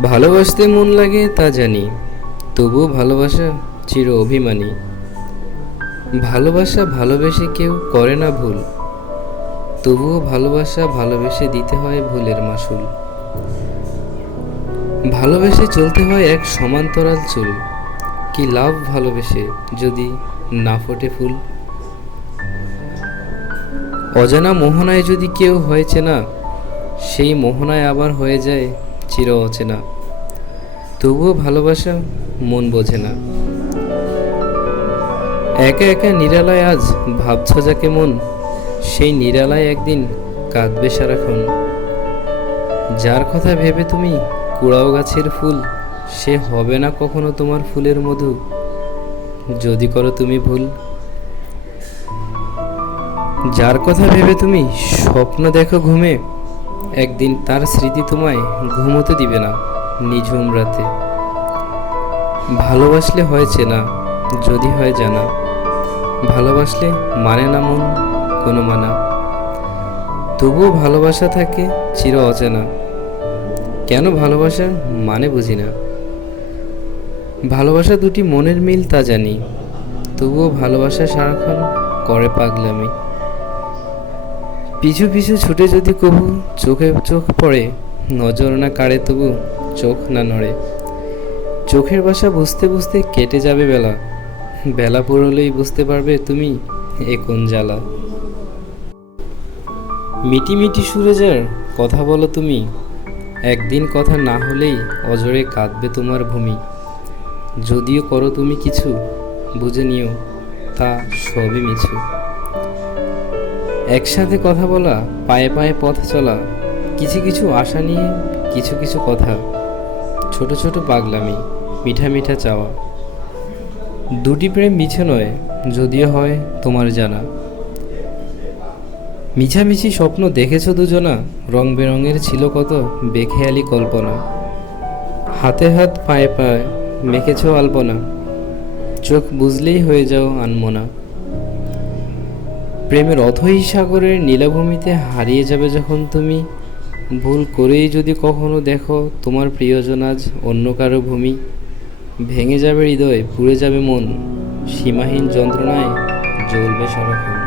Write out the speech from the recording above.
ভালোবাসতে মন লাগে তা জানি, তবুও ভালোবাসা চির অভিমানী। ভালোবাসা ভালোবেসে কেউ করে না ভুল, তবুও ভালোবাসা ভালোবেসে দিতে হয় ভুলের মাসুল। ভালোবেসে চলতে হয় এক সমান্তরাল চুল, কি লাভ ভালোবেসে যদি না ফোটে ফুল? অজানা মোহনায় যদি কেউ হয়েছে না, সেই মোহনায় আবার হয়ে যায় চির অচেনা। তবুও ভালোবাসা মন বোঝে না। একা একা নিরালায় আজ ভাবছ যাকে মন সেই নিরালায় একদিন কাঁদবে সারাক্ষণ। যার কথা ভেবে তুমি কুড়াও গাছের ফুল, সে হবে না কখনো তোমার ফুলের মধু, যদি করো তুমি ভুল। যার কথা ভেবে তুমি স্বপ্ন দেখো ঘুমে একদিন তার স্মৃতি তোমায় ঘুমোতে দিবে না নিঝুম রাতে ভালোবাসলে হয়েছে না যদি হয় জানা। ভালোবাসলে মানে না মন, কোনো মানা। তবুও ভালোবাসা থাকে চির অচেনা। কেন ভালোবাসা মানে বুঝি না। ভালোবাসা দুটি মনের মিল তা জানি, তবুও ভালোবাসা সারাক্ষণ করে পাগলামি। পিছু পিছু ছুটে যদি কবু, চোখে চোখ পড়ে, নজর না কাড়ে তবু চোখ না নড়ে। চোখের বাসা বুঝতে বুঝতে কেটে যাবে বেলা। বেলা পড়লেই বুঝতে পারবে তুমি এ কোন জ্বালা। মিটি মিটি সুরে যার কথা বলো তুমি। একদিন কথা না হলেই অজরে কাঁদবে তোমার ভূমি। যদিও করো তুমি কিছু, বুঝে নিও, তা সবই মিছু। একসাথে কথা বলা, পায়ে পায়ে পথ চলা, কিছু কিছু আশা নিয়ে কিছু কিছু কথা। ছোট ছোট পাগলামি, মিঠা মিঠা চাওয়া। দুটি প্রেম মিছে নয়, যদিও হয় তোমার জানা। মিছামিছি স্বপ্ন দেখেছ দুজনা, রং বেরঙের ছিল কত বেখেয়ালি কল্পনা। হাতে হাত, পায়ে পায়ে মেখেছ আলপনা। চোখ বুঝলেই হয়ে যাও আনমনা। প্রেমের অথই সাগরের নীলাভূমিতে হারিয়ে যাবে যখন তুমি। ভুল করেই যদি কখনো দেখো তোমার প্রিয়জন আজ অন্য কারও ভূমি। ভেঙে যাবে হৃদয়, পুড়ে যাবে মন। সীমাহীন যন্ত্রণায় জ্বলবে সারাক্ষণ।